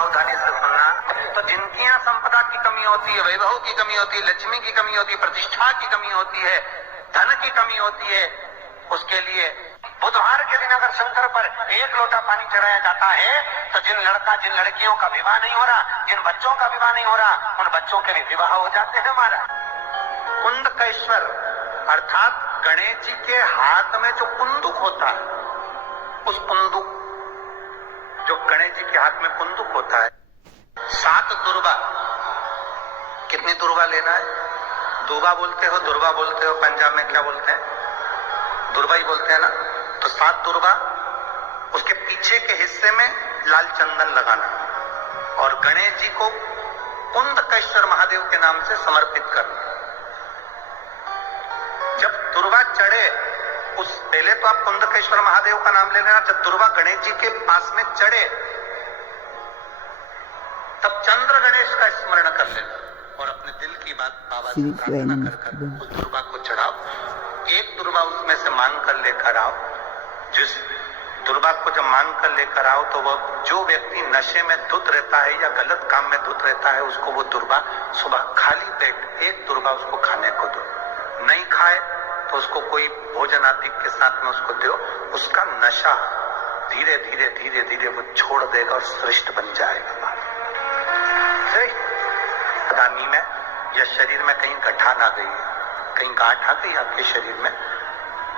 सावधानी से सुनना। तो जिनकी यहाँ संपदा की कमी होती है, वैभव की कमी होती है, लक्ष्मी की कमी होती है, प्रतिष्ठा की कमी होती है, धन की कमी होती है, उसके लिए बुधवार के दिन अगर शंकर पर एक लोटा पानी चढ़ाया जाता है तो जिन लड़कियों का विवाह नहीं हो रहा, जिन बच्चों का विवाह नहीं हो रहा, उन बच्चों के भी विवाह हो जाते हैं। हमारा कुंदकेश्वर अर्थात गणेश जी के हाथ में जो कुंदुक होता है, उस कुंदुक, जो गणेश जी के हाथ में कुंदुक होता है, 7 दुर्वा। कितनी दुर्वा लेना है? दुर्वा बोलते हो, दुर्वा बोलते हो, पंजाब में क्या बोलते हैं? दुर्वा ही बोलते हैं ना। तो 7 दुर्वा, उसके पीछे के हिस्से में लाल चंदन लगाना और गणेश जी को कुंदकेश्वर महादेव के नाम से समर्पित करना। जब दुर्वा चढ़े, उस पहले तो आप कुंदकेश्वर महादेव का नाम ले लेना। जब दुर्वा गणेश जी के पास में चढ़े तब चंद्र गणेश का स्मरण कर लेना और अपने दिल की बात बाबा से प्रार्थना कर उस दुर्वा को चढ़ाओ। एक दुर्वा उसमें से मांग कर लेकर आओ। जिस दुर्वा को जब मांग कर लेकर आओ तो वो जो व्यक्ति नशे में धुत रहता है या गलत काम में धुत रहता है, उसको वो दुर्वा सुबह खाली पेट एक दुर्वा उसको खाने को दो। नहीं खाए तो उसको कोई भोजन आदि के साथ में उसको दो। उसका नशा धीरे धीरे धीरे धीरे वो छोड़ देगा और श्रेष्ठ बन जाएगा। दानी में या शरीर में कहीं गठान आ गई है, कहीं गांठ आ गई आपके शरीर में,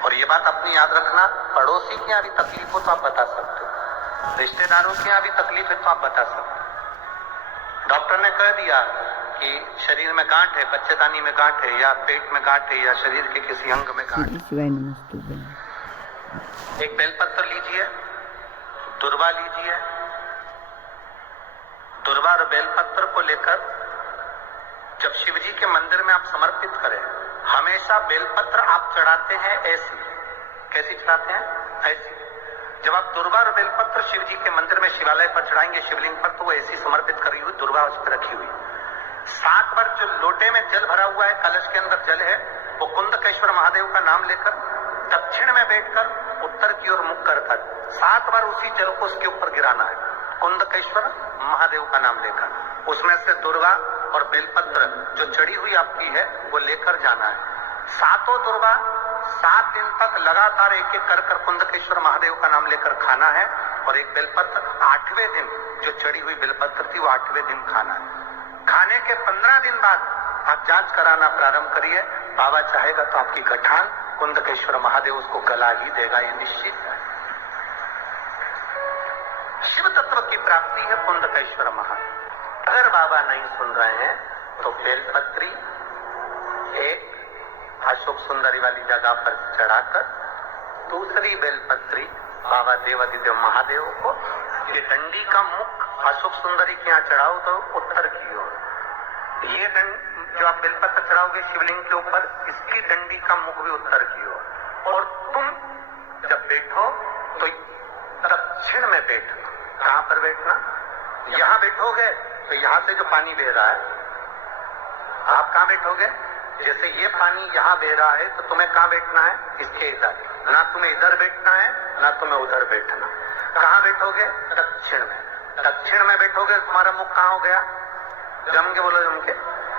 और ये बात अपनी याद रखना, पड़ोसी की यहाँ भी तकलीफ हो तो आप बता सकते हो, रिश्तेदारों की यहाँ भी तकलीफ है तो आप बता सकते हो। डॉक्टर ने कह दिया कि शरीर में गांठ है, बच्चेदानी में गांठ है, या पेट में गांठ है, या शरीर के किसी अंग में गांठ है। एक बेलपत्र लीजिए, दुर्वा लीजिए, दुर्वा और बेलपत्र को लेकर जब शिव जी के मंदिर में आप समर्पित करें, हमेशा बेलपत्र आप चढ़ाते हैं ऐसी, कैसी चढ़ाते हैं? ऐसी। जब आप दुर्वा और बेलपत्र शिव जी के मंदिर में शिवालय पर चढ़ाएंगे, शिवलिंग पर, तो वो ऐसी समर्पित करी हुई दुर्वा उस पर रखी हुई। 7 बार जो लोटे में जल भरा हुआ है, कलश के अंदर जल है, वो कुंदकेश्वर महादेव का नाम लेकर दक्षिण में बैठकर उत्तर की ओर मुख कर 7 बार उसी जल को उसके ऊपर गिराना है, कुंदकेश्वर महादेव का नाम लेकर। उसमें से दुर्वा और बेलपत्र जो चढ़ी हुई आपकी है वो लेकर जाना है। 7 दुर्वा 7 दिन तक लगातार एक एक कर कुंदकेश्वर महादेव का नाम लेकर खाना है, और एक बेलपत्र 8वें दिन जो चढ़ी हुई बेलपत्र थी वो 8वें दिन खाना है। खाने के 15 दिन बाद आप जांच कराना प्रारंभ करिए। बाबा चाहेगा तो आपकी गठान कुंदकेश्वर महादेव उसको गला ही देगा, ये निश्चित है। शिव तत्व की प्राप्ति है कुंदकेश्वर महादेव। अगर बाबा नहीं सुन रहे हैं तो बेलपत्री एक अशोक सुंदरी वाली जगह पर चढ़ाकर दूसरी बेलपत्री बाबा देवादिदेव महादेव को, ये डंडी का मुख अशोक सुंदरी के यहाँ चढ़ाओ तो उत्तर की ओर, ये जो आप बेलपत्र चढ़ाओगे शिवलिंग के ऊपर, इसकी डंडी का मुख भी उत्तर की ओर। और तुम जब बैठो तो दक्षिण में बैठना। कहां पर बैठना? यहां बैठोगे तो यहां से जो पानी बह रहा है, आप कहां बैठोगे? जैसे ये पानी यहां बह रहा है तो तुम्हें कहां बैठना है? इसके इधर। ना तुम्हें इधर बैठना है ना तुम्हें उधर बैठना। कहां बैठोगे? दक्षिण में। दक्षिण में बैठोगे तुम्हारा मुख कहां हो गया? जम के बोलो, जम के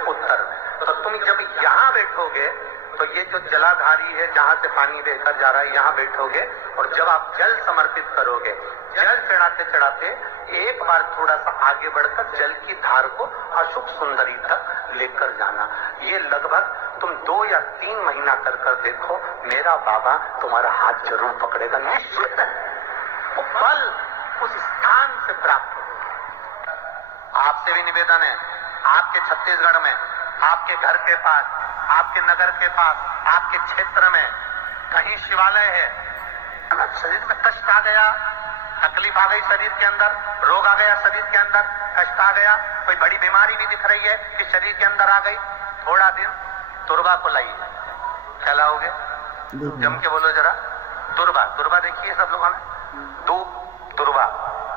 उत्तर में। तो तुम जब यहां बैठोगे तो ये जो जलाधारी है जहां से पानी बहकर जा रहा है, यहां बैठोगे, और जब आप जल समर्पित करोगे, जल चढ़ाते चढ़ाते एक बार थोड़ा सा आगे बढ़कर जल की धार को अशोक सुंदरी तक लेकर जाना। ये लगभग तुम 2 या 3 महीना कर देखो, मेरा बाबा तुम्हारा हाथ जरूर पकड़ेगा, निश्चित है। वो फल उस स्थान से प्राप्त होगा। आपसे भी निवेदन है, आपके छत्तीसगढ़ में, आपके घर के पास, आपके नगर के पास, आपके क्षेत्र में कहीं शिवालय है, शरीर में कष्ट आ गया, तकलीफ आ गई शरीर के अंदर, रोग आ गया शरीर के अंदर, कष्ट आ गया, कोई बड़ी बीमारी भी दिख रही है कि शरीर के अंदर आ गई, थोड़ा दिन दुर्वा को लाइए। क्या लाओगे? जम के बोलो जरा। दुर्वा। दुर्वा देखिए सब लोगों ने, दुर्वा।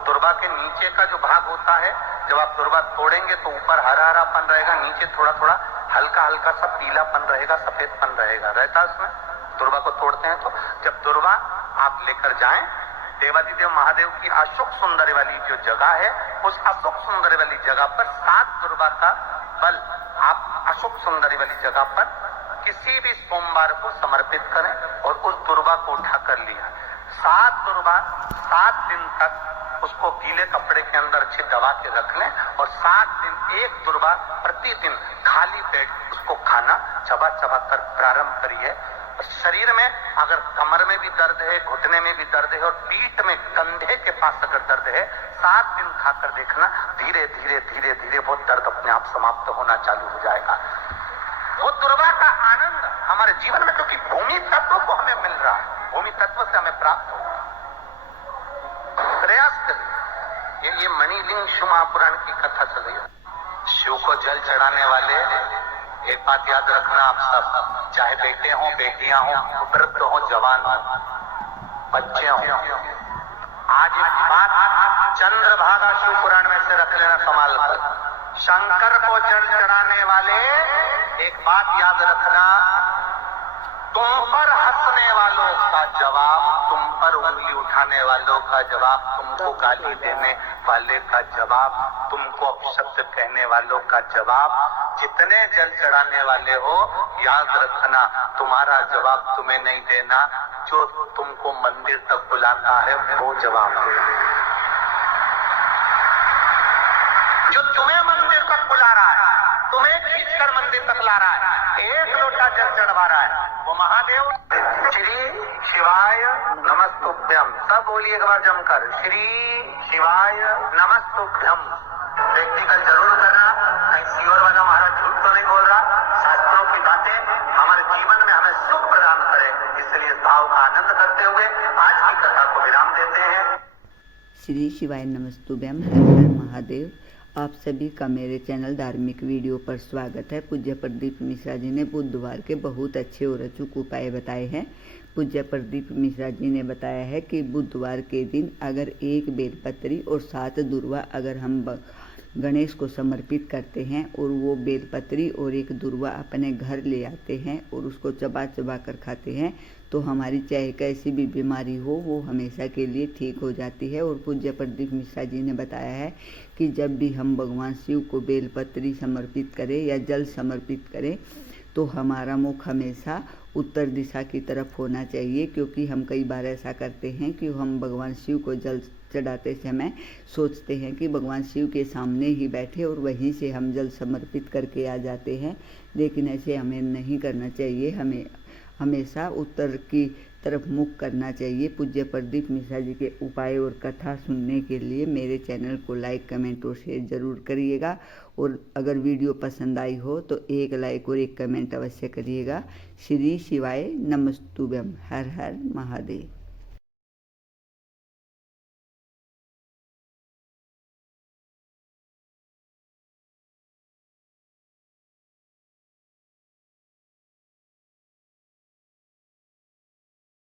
दुर्वा के नीचे का जो भाग होता है, जब आप दुर्वा तोड़ेंगे तो ऊपर हरा हरापन रहेगा, नीचे थोड़ा थोड़ा हल्का हल्का सा पीलापन रहेगा, सफेदपन रहेगा, रहता है उसमें। दुर्वा को तोड़ते हैं तो जब दुर्वा आप लेकर जाएं, देवादिदेव महादेव की अशोक सुंदरी वाली जो जगह है उस अशोक सुंदरी वाली जगह पर 7 दुर्गा का बल आप अशोक सुंदरी वाली जगह पर किसी भी सोमवार को समर्पित करें और उस दुर्गा को उठा कर लिया। 7 दुर्गा 7 दिन तक उसको गीले कपड़े के अंदर अच्छे दबा के रख लें और 7 दिन एक दुर्गा प्रतिदिन खाली पेट उसको खाना चबा चबा कर प्रारंभ करिए। शरीर में अगर कमर में भी दर्द है, घुटने में भी दर्द है और पीठ में कंधे के पास अगर दर्द है, 7 दिन खाकर देखना, धीरे धीरे धीरे धीरे वो दर्द अपने आप समाप्त होना चालू हो जाएगा। वो दुर्गा का आनंद हमारे जीवन में, क्योंकि भूमि तत्व को हमें मिल रहा है, भूमि तत्व से हमें प्राप्त हो, प्रयास करिए। ये मणिलिंग शिव महापुराण की कथा चल रही है। शिव को जल चढ़ाने वाले, एक बात याद रखना आप सब, चाहे बेटे हो, बेटियां हो, वृद्ध हो, जवान हो, बच्चे हो, आज एक बात चंद्रभागा शिव पुराण में से रख लेना संभाल कर। शंकर को जल चढ़ाने वाले, एक बात याद रखना, तुम पर हंसने वालों का जवाब, तुम पर उंगली उठाने वालों का जवाब, तुमको गाली देने वाले का जवाब, तुमको अपशब्द कहने वालों का जवाब, जितने जल चढ़ाने वाले हो, याद रखना तुम्हारा जवाब तुम्हें नहीं देना, जो तुमको मंदिर तक बुलाता है वो जवाब देगा। जो तुम्हें मंदिर तक बुला रहा है, तुम्हें खींचकर मंदिर तक ला रहा है, एक लोटा जल चढ़वा रहा है, वो महादेव। श्री शिवाय नमस्तुभ्यम, सब बोलिए एक बार जमकर, श्री शिवाय नमस्तुभ्यम। प्रैक्टिकल जरूर करना, कहीं सीवर वाला महाराज झूठ तो नहीं बोल रहा। शास्त्रों की बातें हमारे जीवन में हमें सुख प्रदान करे, इसलिए इस भाव का आनंद करते हुए आज की कथा को विराम देते हैं। श्री शिवाय नमस्तुभ्यम। हर हर महादेव। आप सभी का मेरे चैनल धार्मिक वीडियो पर स्वागत है। पूज्य प्रदीप मिश्रा जी ने बुधवार के बहुत अच्छे और अचूक उपाय बताए हैं। पूज्य प्रदीप मिश्रा जी ने बताया है कि बुधवार के दिन अगर 1 बेलपत्री और 7 दुर्वा अगर हम गणेश को समर्पित करते हैं और वो बेलपत्री और 1 दुर्वा अपने घर ले आते हैं और उसको चबा चबा कर खाते हैं तो हमारी चाहे कैसी भी बीमारी हो वो हमेशा के लिए ठीक हो जाती है। और पूज्य प्रदीप मिश्रा जी ने बताया है कि जब भी हम भगवान शिव को बेलपत्री समर्पित करें या जल समर्पित करें तो हमारा मुख हमेशा उत्तर दिशा की तरफ होना चाहिए, क्योंकि हम कई बार ऐसा करते हैं कि हम भगवान शिव को जल चढ़ाते समय सोचते हैं कि भगवान शिव के सामने ही बैठे और वहीं से हम जल समर्पित करके आ जाते हैं, लेकिन ऐसे हमें नहीं करना चाहिए। हमें हमेशा उत्तर की तरफ मुख करना चाहिए। पूज्य प्रदीप मिश्रा जी के उपाय और कथा सुनने के लिए मेरे चैनल को लाइक, कमेंट और शेयर ज़रूर करिएगा। और अगर वीडियो पसंद आई हो तो 1 लाइक और 1 कमेंट अवश्य करिएगा। श्री शिवाय नमस्तुभ्यम। हर हर महादेव।